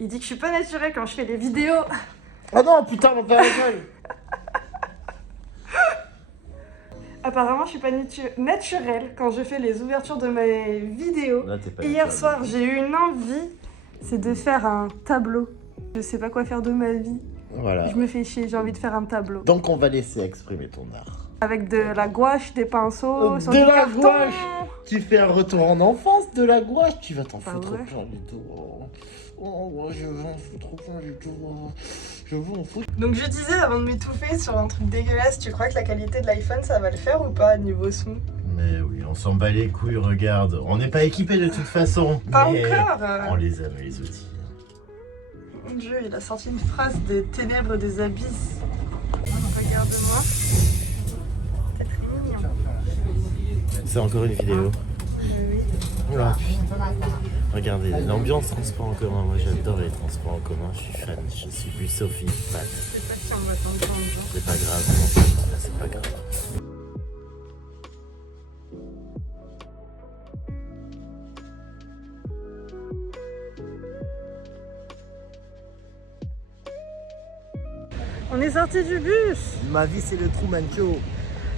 Il dit que je suis pas naturelle quand je fais les vidéos. Oh non, putain, mon père rigole. Apparemment, je suis pas naturelle quand je fais les ouvertures de mes vidéos. Là, t'es pas Et hier naturel. soir, j'ai eu une envie, c'est de faire un tableau. Je sais pas quoi faire de ma vie. Voilà. Je me fais chier, j'ai envie de faire un tableau. Donc on va laisser exprimer ton art. Avec de la gouache, des pinceaux, sur De du la carton. gouache. Tu fais un retour en enfance de la gouache, tu vas t'en Ah foutre ouais. plein du tout. Oh, je vais en foutre plein du tout. Je veux en foutre. Donc je disais avant de m'étouffer sur un truc dégueulasse, tu crois que la qualité de l'iPhone ça va le faire ou pas niveau son? Mais oui, on s'en bat les couilles, regarde. On n'est pas équipé de toute façon. Pas mais encore on les aime, les outils. Mon dieu, il a sorti une phrase des ténèbres des abysses. Regarde-moi. T'es très mignon. C'est encore une vidéo. Oui. Oula. Regardez, l'ambiance transport en commun. Moi j'adore les transports en commun, je suis fan. Je suis plus Sophie, Pat. C'est pas si on va t'entendre. C'est pas grave, non, c'est pas grave. On est sorti du bus. Ma vie c'est le Truman Show.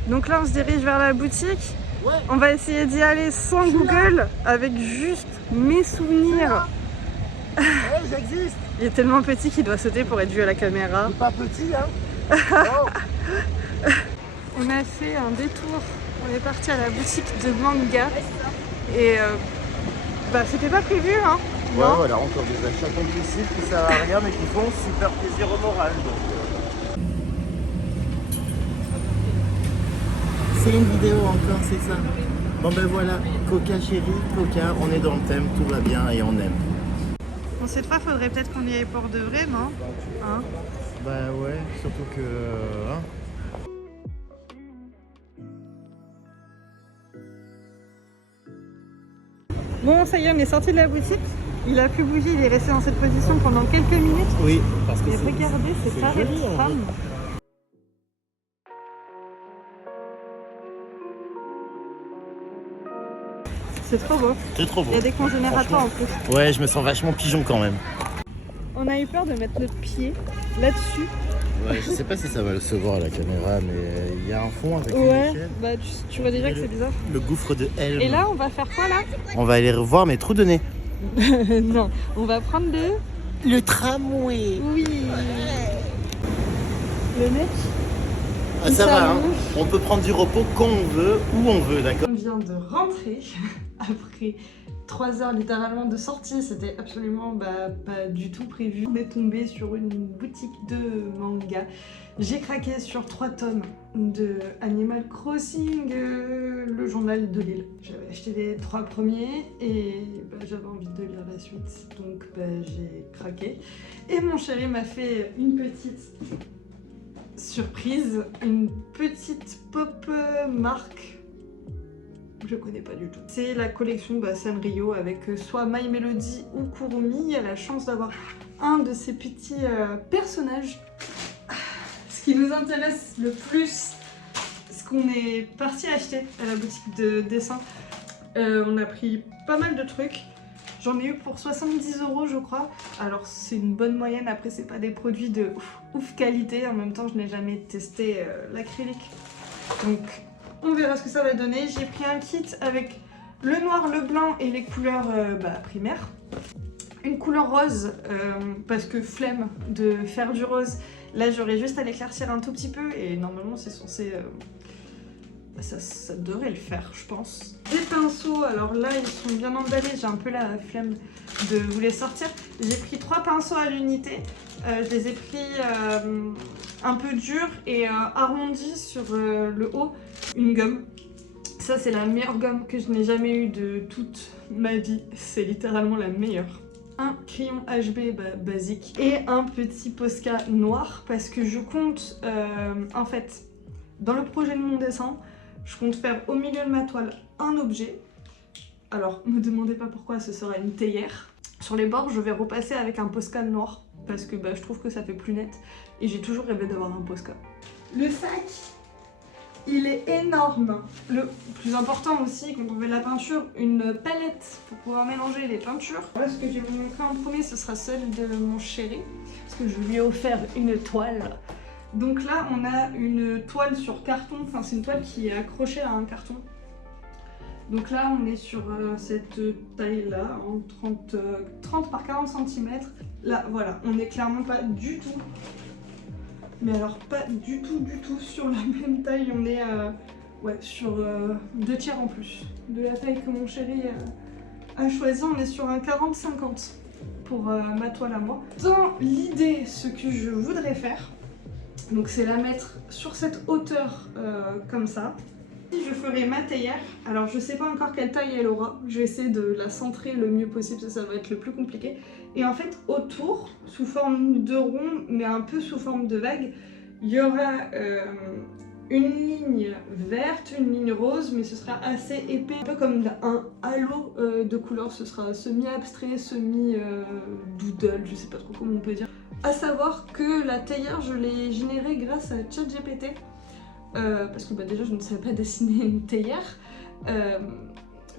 Donc là on se dirige vers la boutique. Ouais. On va essayer d'y aller sans Google, avec juste mes souvenirs. Ouais, j'existe. Il est tellement petit qu'il doit sauter pour être vu à la caméra. C'est pas petit, hein. Non. On a fait un détour, on est parti à la boutique de manga et bah c'était pas prévu hein. Ouais, Non. voilà, encore des achats compulsifs qui servent à rien mais qui font super plaisir au moral. C'est une vidéo encore, c'est ça. Bon ben voilà, Coca chérie, Coca, on est dans le thème, tout va bien et on aime. Bon cette fois faudrait peut-être qu'on y aille pour de vrai, non hein? Bah ouais, surtout que... hein. Bon ça y est on est sorti de la boutique, il a pu bouger, il est resté dans cette position pendant quelques minutes. Oui, parce que Et regardez, c'est pas joli, cette en femme. C'est trop beau. C'est trop beau. Il y a des congénérateurs en plus. Ouais, je me sens vachement pigeon quand même. On a eu peur de mettre notre pied là-dessus. Ouais, je sais pas si ça va le se voir à la caméra, mais il y a un fond avec une Ouais, échelle. bah tu vois déjà que c'est bizarre. Le gouffre de Helm. Et là on va faire quoi là? On va aller revoir mes trous de nez. Non, on va prendre Le tramway. Oui. Le mec. Ah, il ça va, hein. s'allonge. On peut prendre du repos quand on veut, où on veut, d'accord? On vient de rentrer après 3 heures littéralement de sortie. C'était absolument pas du tout prévu. On est tombé sur une boutique de manga. J'ai craqué sur 3 tomes de Animal Crossing, le journal de l'île. J'avais acheté les 3 premiers et j'avais envie de lire la suite. Donc j'ai craqué. Et mon chéri m'a fait une petite surprise, une petite pop marque. Je connais pas du tout. C'est la collection Sanrio avec soit My Melody ou Kurumi. Il y a la chance d'avoir un de ces petits personnages. Ce qui nous intéresse le plus, ce qu'on est parti acheter à la boutique de dessin. On a pris pas mal de trucs. J'en ai eu pour 70 € je crois. Alors c'est une bonne moyenne, après c'est pas des produits de ouf qualité. En même temps je n'ai jamais testé l'acrylique. Donc on verra ce que ça va donner. J'ai pris un kit avec le noir, le blanc et les couleurs primaires. Une couleur rose, parce que flemme de faire du rose. Là j'aurais juste à l'éclaircir un tout petit peu et normalement c'est censé... Ça devrait le faire, je pense. Des pinceaux, alors là ils sont bien emballés, j'ai un peu la flemme de vous les sortir. J'ai pris 3 pinceaux à l'unité, je les ai pris un peu durs et arrondis sur le haut, une gomme. Ça c'est la meilleure gomme que je n'ai jamais eue de toute ma vie, c'est littéralement la meilleure. Un crayon HB basique et un petit Posca noir parce que je compte en fait dans le projet de mon dessin. Je compte faire au milieu de ma toile un objet. Alors, ne me demandez pas pourquoi, ce sera une théière. Sur les bords, je vais repasser avec un Posca noir parce que je trouve que ça fait plus net. Et j'ai toujours rêvé d'avoir un Posca. Le sac, Il est énorme. Le plus important aussi, quand on fait de la peinture, une palette pour pouvoir mélanger les peintures. Là, ce que je vais vous montrer en premier, ce sera celle de mon chéri, parce que je lui ai offert une toile. Donc là, on a une toile sur carton, enfin c'est une toile qui est accrochée à un carton. Donc là, on est sur cette taille-là, en 30 par 40 cm. Là, voilà, on n'est clairement pas du tout, mais alors pas du tout sur la même taille. On est ouais, sur 2 tiers en plus de la taille que mon chéri a choisi. On est sur un 40-50 pour ma toile à moi. Dans l'idée, ce que je voudrais faire, donc c'est la mettre sur cette hauteur comme ça. Je ferai ma théière, alors je sais pas encore quelle taille elle aura, je vais essayer de la centrer le mieux possible, ça va être le plus compliqué. Et en fait autour, sous forme de rond, mais un peu sous forme de vague, il y aura une ligne verte, une ligne rose, mais ce sera assez épais, un peu comme un halo de couleurs, ce sera semi-abstrait, semi-doodle, je sais pas trop comment on peut dire. À savoir que la théière, je l'ai générée grâce à ChatGPT. Parce que déjà je ne savais pas dessiner une théière,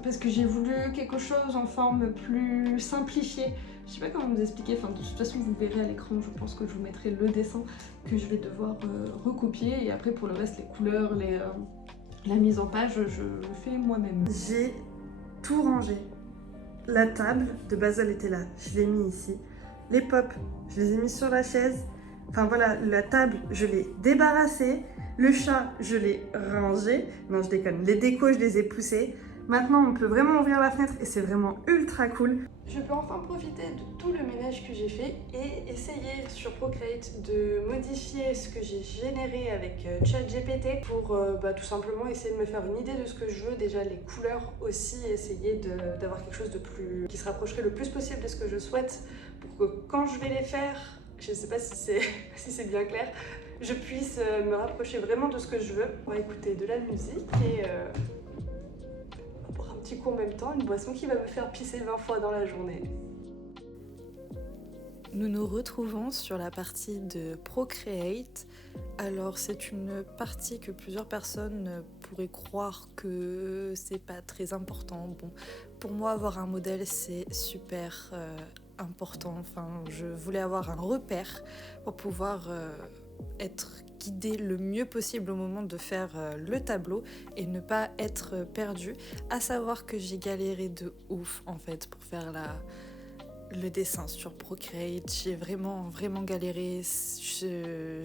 parce que j'ai voulu quelque chose en forme plus simplifiée. Je sais pas comment vous expliquer, enfin de toute façon vous verrez à l'écran, je pense que je vous mettrai le dessin que je vais devoir recopier, et après pour le reste, les couleurs, la mise en page, je le fais moi-même. J'ai tout rangé. La table, de base elle était là, je l'ai mis ici. Les pops, je les ai mis sur la chaise. Enfin voilà, la table, je l'ai débarrassée. Le chat, je l'ai rangé. Non, je déconne. Les décos, je les ai poussés. Maintenant, on peut vraiment ouvrir la fenêtre et c'est vraiment ultra cool. Je peux enfin profiter de tout le ménage que j'ai fait et essayer sur Procreate de modifier ce que j'ai généré avec ChatGPT pour tout simplement essayer de me faire une idée de ce que je veux. Déjà les couleurs aussi, essayer d'avoir quelque chose de plus qui se rapprocherait le plus possible de ce que je souhaite pour que quand je vais les faire, je ne sais pas si c'est bien clair, je puisse me rapprocher vraiment de ce que je veux. On va écouter de la musique et boire un petit coup en même temps, une boisson qui va me faire pisser 20 fois dans la journée. Nous nous retrouvons sur la partie de Procreate. Alors c'est une partie que plusieurs personnes pourraient croire que c'est pas très important. Bon, pour moi avoir un modèle c'est super important. Enfin, je voulais avoir un repère pour pouvoir être guidée le mieux possible au moment de faire le tableau et ne pas être perdue. À savoir que j'ai galéré de ouf en fait pour faire le dessin sur Procreate. J'ai vraiment galéré.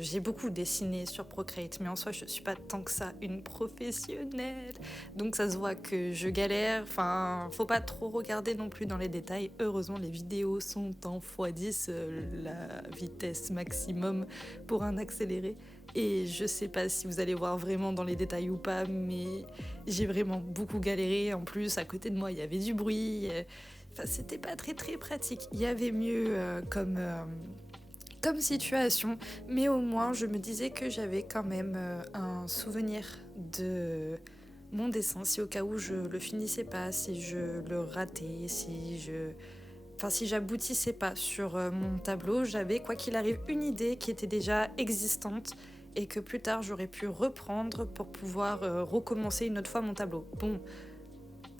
J'ai beaucoup dessiné sur Procreate, mais en soi je suis pas tant que ça une professionnelle, donc ça se voit que je galère. Enfin, faut pas trop regarder non plus dans les détails. Heureusement les vidéos sont en x10 la vitesse maximum pour un accéléré, et je sais pas si vous allez voir vraiment dans les détails ou pas, mais j'ai vraiment beaucoup galéré. En plus à côté de moi il y avait du bruit. Enfin, c'était pas très pratique. Il y avait mieux comme situation, mais au moins je me disais que j'avais quand même un souvenir de mon dessin, si au cas où je le finissais pas, si je le ratais, si j'aboutissais pas sur mon tableau, j'avais quoi qu'il arrive une idée qui était déjà existante et que plus tard j'aurais pu reprendre pour pouvoir recommencer une autre fois mon tableau. Bon,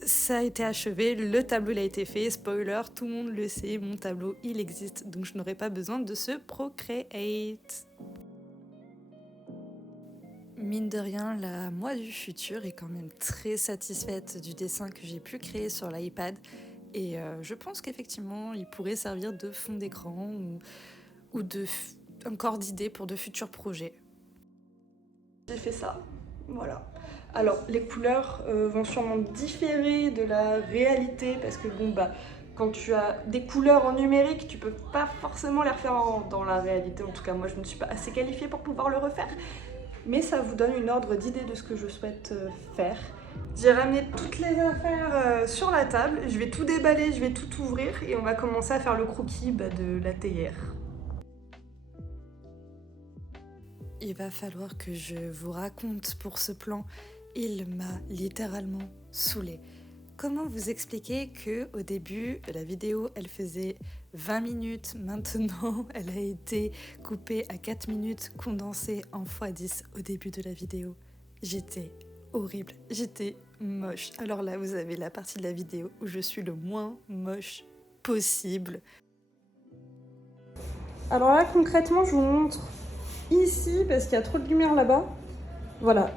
ça a été achevé, le tableau il a été fait, spoiler, tout le monde le sait, mon tableau il existe, donc je n'aurai pas besoin de ce Procreate. Mine de rien, la moi du futur est quand même très satisfaite du dessin que j'ai pu créer sur l'iPad, et je pense qu'effectivement il pourrait servir de fond d'écran ou encore d'idée pour de futurs projets. J'ai fait ça, voilà. Alors les couleurs vont sûrement différer de la réalité, parce que bon quand tu as des couleurs en numérique, tu peux pas forcément les refaire dans la réalité. En tout cas moi je ne suis pas assez qualifiée pour pouvoir le refaire, mais ça vous donne une ordre d'idée de ce que je souhaite faire. J'ai ramené toutes les affaires sur la table, je vais tout déballer, je vais tout ouvrir et on va commencer à faire le croquis de la théière. Il va falloir que je vous raconte pour ce plan. Il m'a littéralement saoulée. Comment vous expliquer qu'au début, la vidéo, elle faisait 20 minutes. Maintenant, elle a été coupée à 4 minutes, condensée en x10 au début de la vidéo. j'étais horrible, j'étais moche. Alors là, vous avez la partie de la vidéo où je suis le moins moche possible. Alors là, concrètement, je vous montre ici, parce qu'il y a trop de lumière là-bas. Voilà,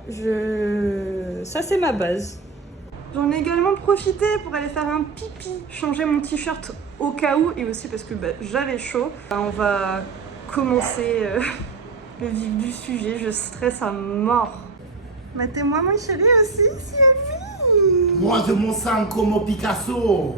ça c'est ma base. J'en ai également profité pour aller faire un pipi, changer mon t-shirt au cas où, et aussi parce que j'avais chaud. On va commencer le vif du sujet, je stresse à mort. Mettez-moi mon chéri aussi, si ami. Moi je me sens comme Picasso.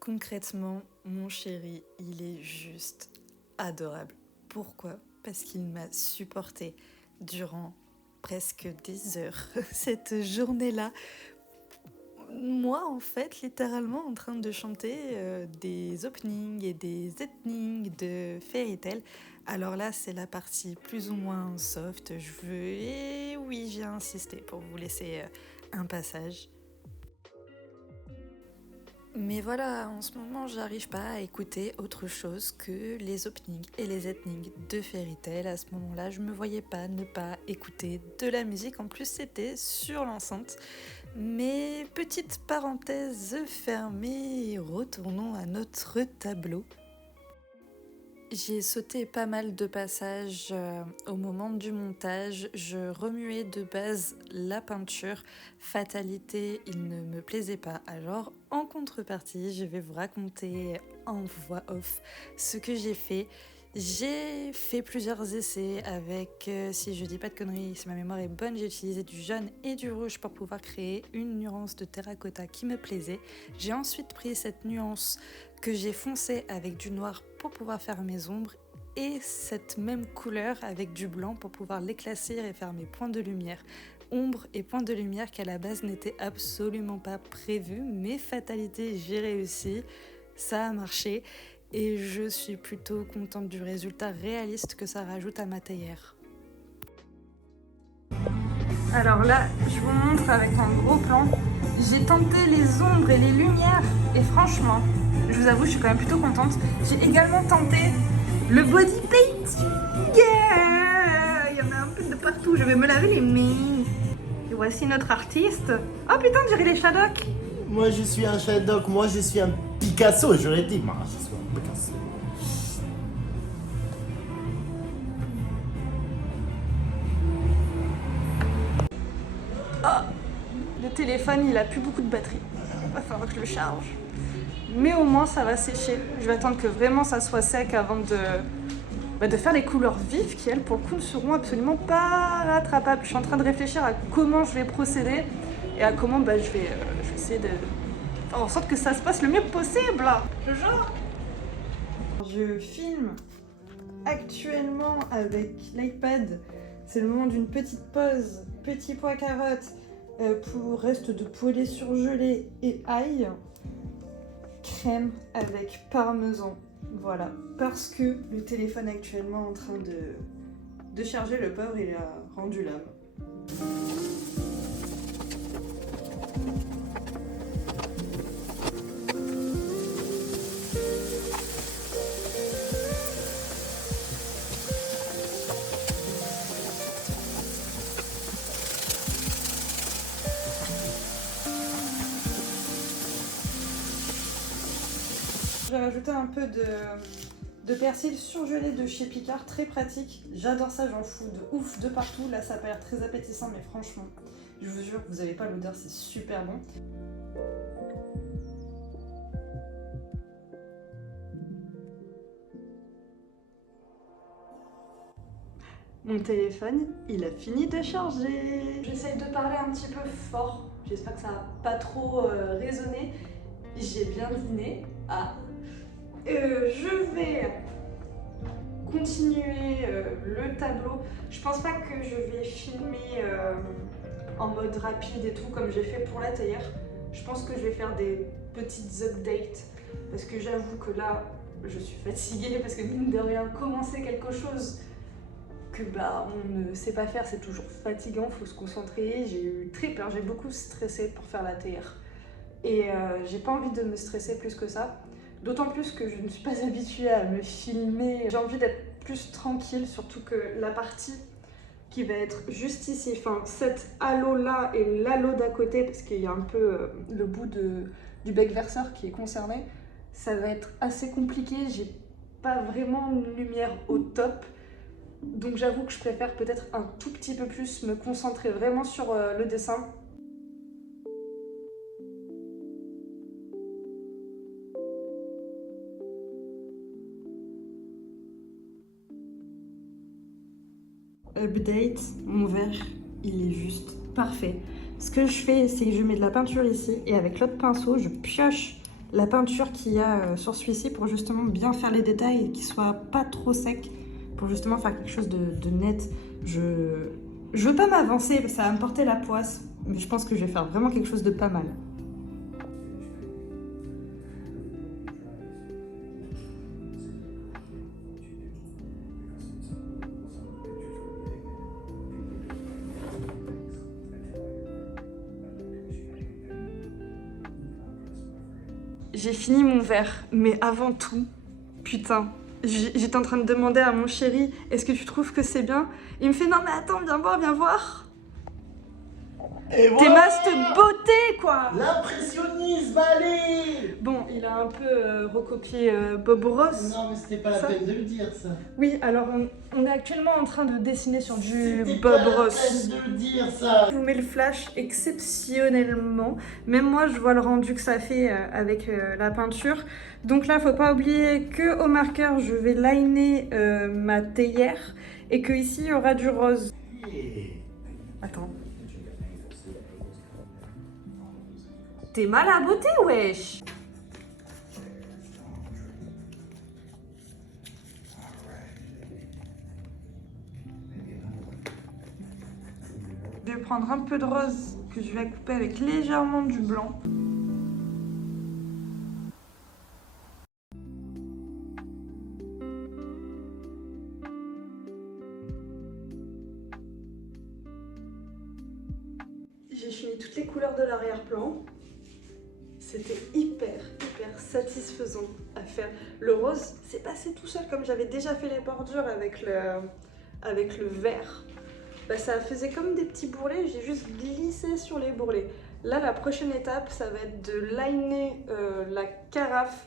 Concrètement, mon chéri, il est juste adorable. Pourquoi ? Parce qu'il m'a supporté durant presque des heures cette journée-là. Moi, en fait, littéralement en train de chanter des openings et des endings de Fairy Tail. Alors là, c'est la partie plus ou moins soft. Et oui, j'ai insisté pour vous laisser un passage. Mais voilà, en ce moment, j'arrive pas à écouter autre chose que les openings et les endings de Fairy Tail. À ce moment-là, je me voyais pas ne pas écouter de la musique. En plus, c'était sur l'enceinte. Mais petite parenthèse fermée, retournons à notre tableau. J'ai sauté pas mal de passages au moment du montage. Je remuais de base la peinture. Fatalité, il ne me plaisait pas. Alors, en contrepartie, je vais vous raconter en voix off ce que j'ai fait. J'ai fait plusieurs essais avec, si je dis pas de conneries, si ma mémoire est bonne, j'ai utilisé du jaune et du rouge pour pouvoir créer une nuance de terracotta qui me plaisait. J'ai ensuite pris cette nuance que j'ai foncée avec du noir pour pouvoir faire mes ombres et cette même couleur avec du blanc pour pouvoir l'éclaircir et faire mes points de lumière. Ombre et points de lumière qui à la base n'étaient absolument pas prévus, mais fatalité, j'ai réussi, ça a marché. Et je suis plutôt contente du résultat réaliste que ça rajoute à ma théière. Alors là, je vous montre avec un gros plan. J'ai tenté les ombres et les lumières et franchement, je vous avoue, je suis quand même plutôt contente. J'ai également tenté le body painting. Yeah, il y en a un peu de partout, je vais me laver les mains. Et voici notre artiste. Oh putain, on dirait les Shadok. Moi je suis un Shadok, moi je suis un Picasso, je l'ai dit, moi je suis un Picasso. Le téléphone, il a plus beaucoup de batterie. Il va falloir que je le charge. Mais au moins, ça va sécher. Je vais attendre que vraiment ça soit sec avant de faire les couleurs vives qui, elles, pour le coup, ne seront absolument pas rattrapables. Je suis en train de réfléchir à comment je vais procéder et à comment je vais essayer de faire en sorte que ça se passe le mieux possible. Je filme actuellement avec l'iPad. C'est le moment d'une petite pause. Petit pois carotte pour reste de poulet surgelé et ail. Crème avec parmesan. Voilà. Parce que le téléphone est actuellement en train de charger, le pauvre, il a rendu l'âme. J'ai rajouté un peu de persil surgelé de chez Picard, très pratique. J'adore ça, j'en fous de ouf de partout. Là, ça a pas l'air très appétissant, mais franchement, je vous jure que vous n'avez pas l'odeur, c'est super bon. Mon téléphone, il a fini de charger. J'essaye de parler un petit peu fort. J'espère que ça va pas trop résonner. j'ai bien dîné. Je vais continuer le tableau. Je pense pas que je vais filmer en mode rapide et tout comme j'ai fait pour la théière. Je pense que je vais faire des petites updates parce que j'avoue que là je suis fatiguée parce que mine de rien commencer quelque chose que on ne sait pas faire, c'est toujours fatigant, faut se concentrer. J'ai eu très peur, j'ai beaucoup stressé pour faire la théière et j'ai pas envie de me stresser plus que ça. D'autant plus que je ne suis pas habituée à me filmer. J'ai envie d'être plus tranquille, surtout que la partie qui va être juste ici, enfin cet halo là et l'halo d'à côté, parce qu'il y a un peu le bout du bec verseur qui est concerné, ça va être assez compliqué. J'ai pas vraiment une lumière au top. Donc j'avoue que je préfère peut-être un tout petit peu plus me concentrer vraiment sur le dessin. Update, mon verre, il est juste parfait. Ce que je fais, c'est que je mets de la peinture ici et avec l'autre pinceau, je pioche la peinture qu'il y a sur celui-ci pour justement bien faire les détails et qu'il soit pas trop sec, pour justement faire quelque chose de net. Je veux pas m'avancer parce que ça va me porter la poisse, mais je pense que je vais faire vraiment quelque chose de pas mal. J'ai fini mon verre, mais avant tout, putain, j'étais en train de demander à mon chéri, est-ce que tu trouves que c'est bien? Il me fait, non mais attends, viens voir, viens voir. Et T'es voilà masse de beauté, quoi. L'impressionnisme, allez. Bon, il a un peu recopié Bob Ross. Non mais c'était pas la Ça peine de le dire ça. Oui, alors on est actuellement en train de dessiner sur du C'était Bob pas la Ross. peine de le dire ça. Je vous mets le flash exceptionnellement. Même moi, je vois le rendu que ça fait avec la peinture. Donc là, faut pas oublier que au marqueur, je vais liner ma théière et que ici, il y aura du rose. Attends. T'es mal à beauté, wesh. Je vais prendre un peu de rose que je vais couper avec légèrement du blanc. J'ai fini toutes les couleurs de l'arrière-plan. C'était hyper satisfaisant à faire. Le rose, c'est passé tout seul comme j'avais déjà fait les bordures avec le vert. Ça faisait comme des petits bourrelets, j'ai juste glissé sur les bourrelets. Là, la prochaine étape, ça va être de liner la carafe.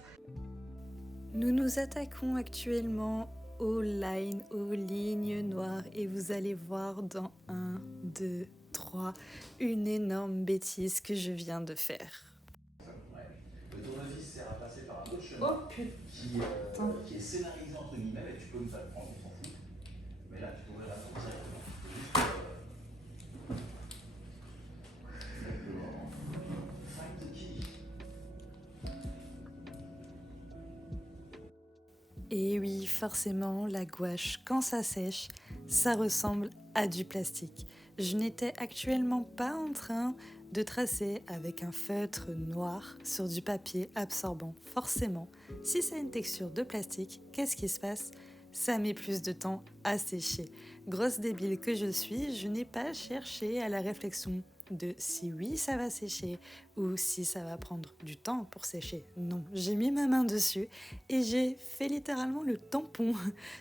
Nous nous attaquons actuellement aux lignes noires et vous allez voir dans 1, 2, 3 une énorme bêtise que je viens de faire. Le tournevis sert à passer par un autre chemin Oh putain. qui est scénarisé entre guillemets, mais tu peux me faire prendre, on s'en fout. Mais là, tu pourrais la prendre directement. Exactement. Find the key. Et oui, forcément, la gouache, quand ça sèche, ça ressemble à du plastique. Je n'étais actuellement pas en train de tracer avec un feutre noir sur du papier absorbant. Forcément, si c'est une texture de plastique, qu'est-ce qui se passe? Ça met plus de temps à sécher. Grosse débile que je suis, je n'ai pas cherché à la réflexion de si oui ça va sécher ou si ça va prendre du temps pour sécher. Non, j'ai mis ma main dessus et j'ai fait littéralement le tampon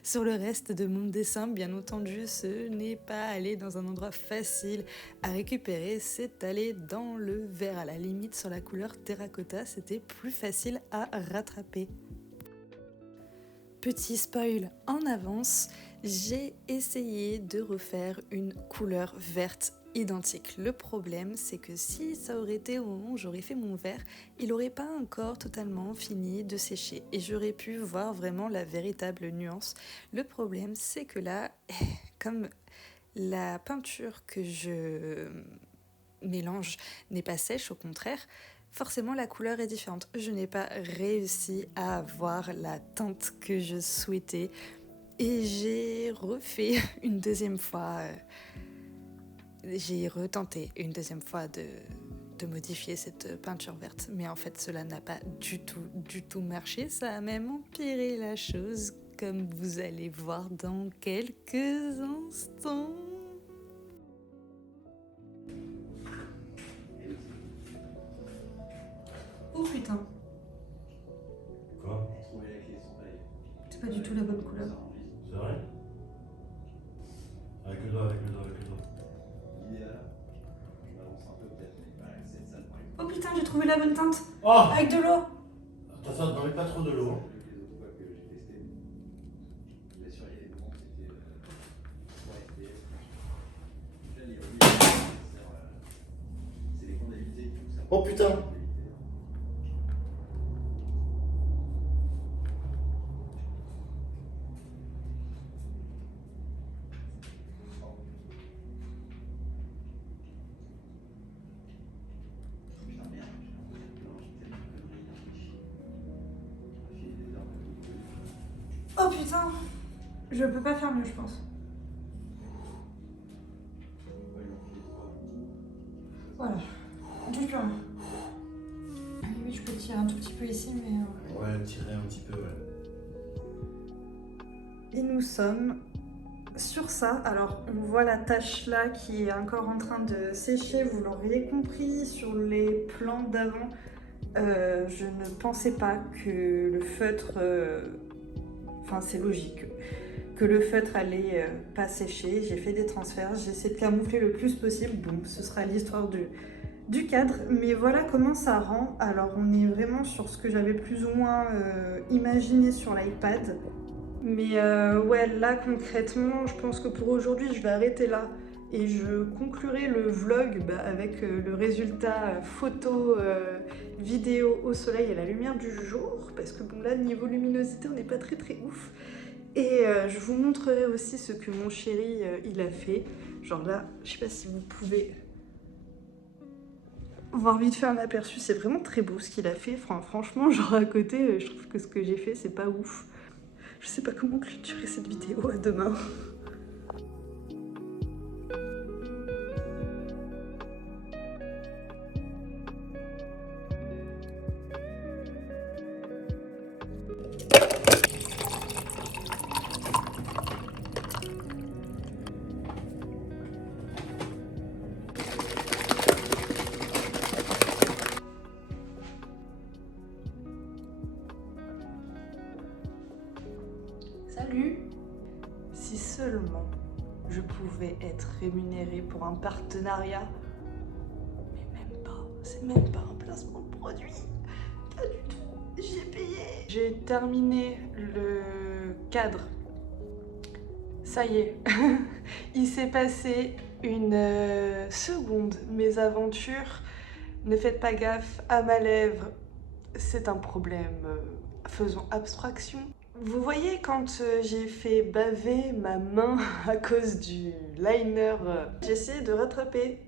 sur le reste de mon dessin. Bien entendu, ce n'est pas aller dans un endroit facile à récupérer, c'est aller dans le vert. À la limite, sur la couleur terracotta, c'était plus facile à rattraper. Petit spoil en avance, j'ai essayé de refaire une couleur verte identique. Le problème, c'est que si ça aurait été au moment où j'aurais fait mon vert, il n'aurait pas encore totalement fini de sécher et j'aurais pu voir vraiment la véritable nuance. Le problème, c'est que là, comme la peinture que je mélange n'est pas sèche, au contraire, forcément la couleur est différente. Je n'ai pas réussi à avoir la teinte que je souhaitais et j'ai refait une deuxième fois, j'ai retenté une deuxième fois de modifier cette peinture verte, mais en fait cela n'a pas du tout marché, ça a même empiré la chose, comme vous allez voir dans quelques instants. Oh putain, Quoi? Trouver la clé de son taille. c'est pas du tout la bonne couleur. C'est vrai? Avec le doigt, avec le doigt, avec le doigt. L'idéal, je m'avance un peu peut-être, mais voilà, c'est ça le problème. Oh putain, j'ai trouvé la bonne teinte Oh! avec de l'eau. Attention, ne mets pas trop de l'eau. Les autres fois que j'ai testé, bien sûr, il y a des moments où c'était 3 FPS. Là, il y a oublié, c'est les condamnités qui font ça. Oh putain! Putain, merde, j'ai des heures de Oh putain, je peux pas faire mieux, je pense. Voilà, touche plus rien. Oui, je peux tirer un tout petit peu ici, mais... Ouais, tirer un petit peu, ouais. Et nous sommes sur ça. Alors, on voit la tache là qui est encore en train de sécher. Vous l'auriez compris sur les plans d'avant. Je ne pensais pas que le feutre... Enfin, c'est logique. Que le feutre allait pas sécher. J'ai fait des transferts. J'ai essayé de camoufler le plus possible. Bon, ce sera l'histoire du cadre. Mais voilà comment ça rend. Alors, on est vraiment sur ce que j'avais plus ou moins imaginé sur l'iPad. Mais ouais, là concrètement, je pense que pour aujourd'hui, je vais arrêter là. Et je conclurai le vlog avec le résultat photo, vidéo au soleil et à la lumière du jour. Parce que bon là, niveau luminosité, on n'est pas très ouf. Et je vous montrerai aussi ce que mon chéri, il a fait. Genre là, je sais pas si vous pouvez voir vite fait un aperçu. C'est vraiment très beau ce qu'il a fait. Enfin, franchement, genre à côté, je trouve que ce que j'ai fait, c'est pas ouf. Je sais pas comment clôturer cette vidéo, à demain. Salut! Si seulement je pouvais être rémunérée pour un partenariat, mais même pas, c'est même pas un placement de produit, pas du tout, j'y ai payé. J'ai terminé le cadre, ça y est, il s'est passé une seconde mésaventure, ne faites pas gaffe à ma lèvre, c'est un problème, faisons abstraction. Vous voyez quand j'ai fait baver ma main à cause du liner, j'ai essayé de rattraper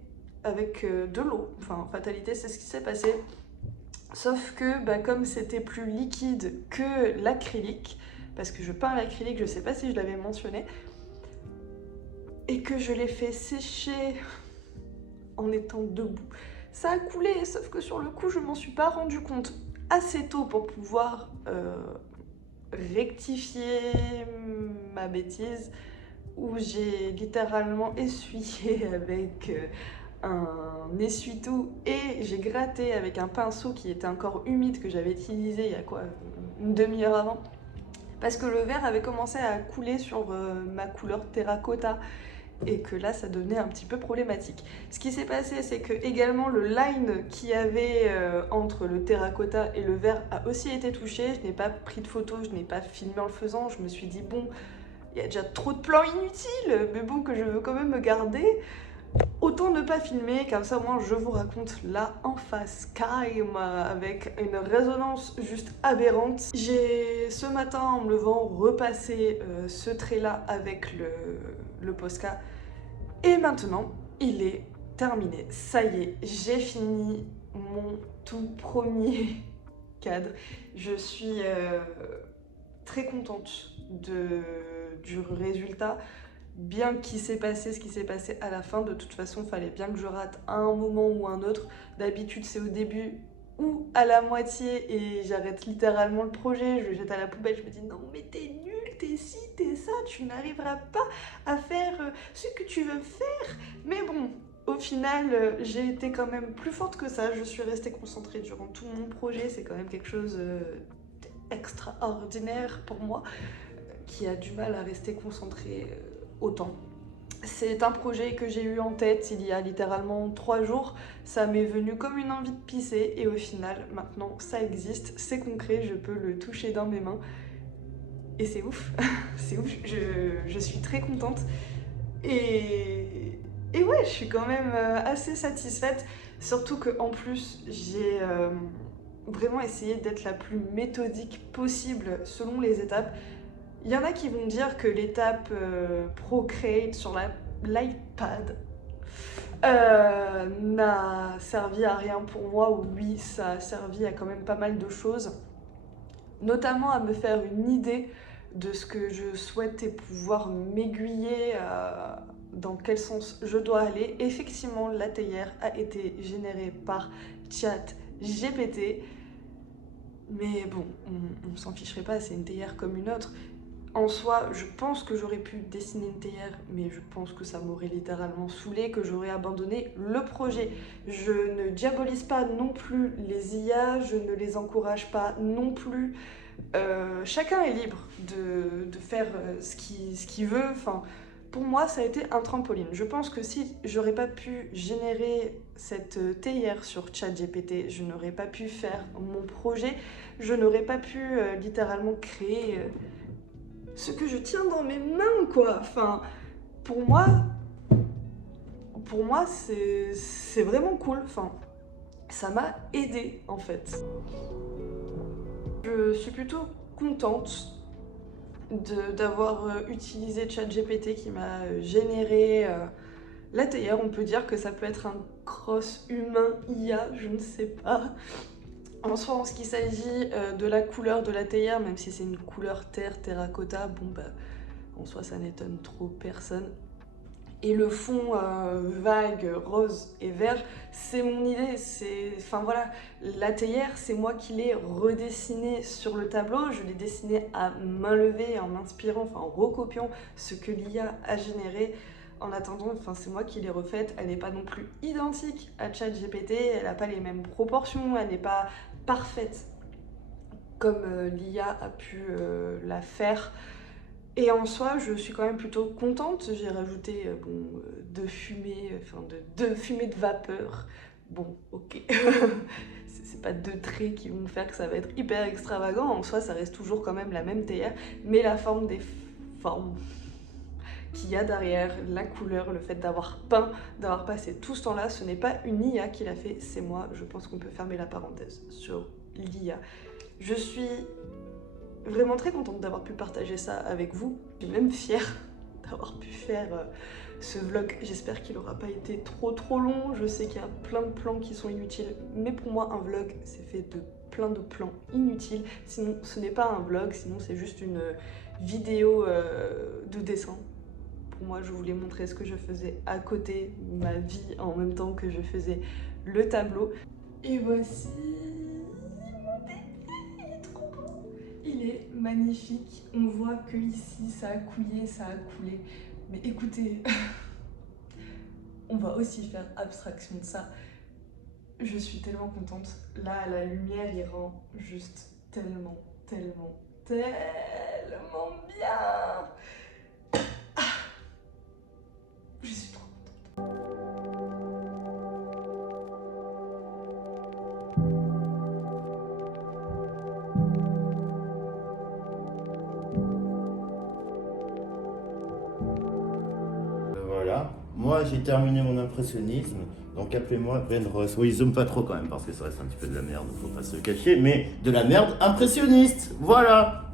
avec de l'eau. Enfin, en fatalité, c'est ce qui s'est passé. Sauf que comme c'était plus liquide que l'acrylique, parce que je peins l'acrylique, je sais pas si je l'avais mentionné, et que je l'ai fait sécher en étant debout, ça a coulé, sauf que sur le coup, je m'en suis pas rendu compte assez tôt pour pouvoir rectifier ma bêtise, où j'ai littéralement essuyé avec un essuie-tout et j'ai gratté avec un pinceau qui était encore humide que j'avais utilisé il y a quoi, une demi-heure avant, parce que le verre avait commencé à couler sur ma couleur terracotta et que là ça devenait un petit peu problématique. Ce qui s'est passé, c'est que également le line qu'il y avait entre le terracotta et le verre a aussi été touché. Je n'ai pas pris de photos, je n'ai pas filmé en le faisant. Je me suis dit bon, il y a déjà trop de plans inutiles, mais bon, que je veux quand même me garder, autant ne pas filmer, comme ça moi je vous raconte là en face carrément avec une résonance juste aberrante. J'ai ce matin en me levant repassé ce trait là avec le Posca. Et maintenant, il est terminé. Ça y est, j'ai fini mon tout premier cadre. Je suis très contente du résultat. Bien qu'il s'est passé ce qui s'est passé à la fin, de toute façon, il fallait bien que je rate à un moment ou un autre. D'habitude, c'est au début ou à la moitié et j'arrête littéralement le projet, je le jette à la poubelle, je me dis non mais t'es nul, t'es ci, t'es ça, tu n'arriveras pas à faire ce que tu veux faire. Mais bon, au final, j'ai été quand même plus forte que ça, je suis restée concentrée durant tout mon projet, c'est quand même quelque chose d'extraordinaire pour moi, qui a du mal à rester concentrée autant. C'est un projet que j'ai eu en tête il y a littéralement 3 jours, ça m'est venu comme une envie de pisser et au final, maintenant, ça existe, c'est concret, je peux le toucher dans mes mains et c'est ouf, c'est ouf, je suis très contente et ouais, je suis quand même assez satisfaite, surtout qu'en plus, j'ai vraiment essayé d'être la plus méthodique possible selon les étapes. Il y en a qui vont dire que l'étape Procreate sur l'iPad n'a servi à rien pour moi. Oui, ça a servi à quand même pas mal de choses, notamment à me faire une idée de ce que je souhaite et pouvoir m'aiguiller dans quel sens je dois aller. Effectivement, la théière a été générée par ChatGPT, mais bon, on s'en ficherait pas, c'est une théière comme une autre. En soi, je pense que j'aurais pu dessiner une théière, mais je pense que ça m'aurait littéralement saoulé, que j'aurais abandonné le projet. Je ne diabolise pas non plus les IA, je ne les encourage pas non plus. Chacun est libre de faire ce qu'il veut. Enfin, pour moi, ça a été un trampoline. Je pense que si j'aurais pas pu générer cette théière sur ChatGPT, je n'aurais pas pu faire mon projet, je n'aurais pas pu littéralement créer ce que je tiens dans mes mains, quoi. Enfin, pour moi c'est vraiment cool. Enfin, ça m'a aidée, en fait. Je suis plutôt contente d'avoir utilisé ChatGPT qui m'a généré la théière. On peut dire que ça peut être un cross humain-IA, je ne sais pas. En soi, en ce qui s'agit de la couleur de la théière, même si c'est une couleur terracotta, bon bah, en soi ça n'étonne trop personne. Et le fond vague, rose et vert, c'est mon idée, enfin voilà, la théière, c'est moi qui l'ai redessinée sur le tableau, je l'ai dessinée à main levée, en m'inspirant, enfin en recopiant ce que l'IA a généré. En attendant, enfin, c'est moi qui l'ai refaite, elle n'est pas non plus identique à ChatGPT, elle n'a pas les mêmes proportions, elle n'est pas parfaite comme l'IA a pu la faire. Et en soi, je suis quand même plutôt contente. J'ai rajouté de fumée, enfin de fumée de vapeur. Bon, ok. C'est pas 2 traits qui vont me faire que ça va être hyper extravagant. En soi, ça reste toujours quand même la même théière, mais la forme des formes qu'il y a derrière, la couleur, le fait d'avoir peint, d'avoir passé tout ce temps-là, ce n'est pas une IA qui l'a fait, c'est moi. Je pense qu'on peut fermer la parenthèse sur l'IA. Je suis vraiment très contente d'avoir pu partager ça avec vous. Je suis même fière d'avoir pu faire ce vlog. J'espère qu'il n'aura pas été trop long. Je sais qu'il y a plein de plans qui sont inutiles, mais pour moi, un vlog, c'est fait de plein de plans inutiles. Sinon, ce n'est pas un vlog, sinon c'est juste une vidéo de dessin. Pour moi, je voulais montrer ce que je faisais à côté, ma vie en même temps que je faisais le tableau. Et voici mon bébé, il est trop beau. Il est magnifique. On voit que ici ça a coulé, ça a coulé. Mais écoutez, on va aussi faire abstraction de ça. Je suis tellement contente. Là, la lumière, il rend juste tellement bien. Je suis trop contente. Voilà, moi j'ai terminé mon impressionnisme, donc appelez-moi Ben Ross. Oui, zoome pas trop quand même parce que ça reste un petit peu de la merde, faut pas se cacher, mais de la merde impressionniste, voilà.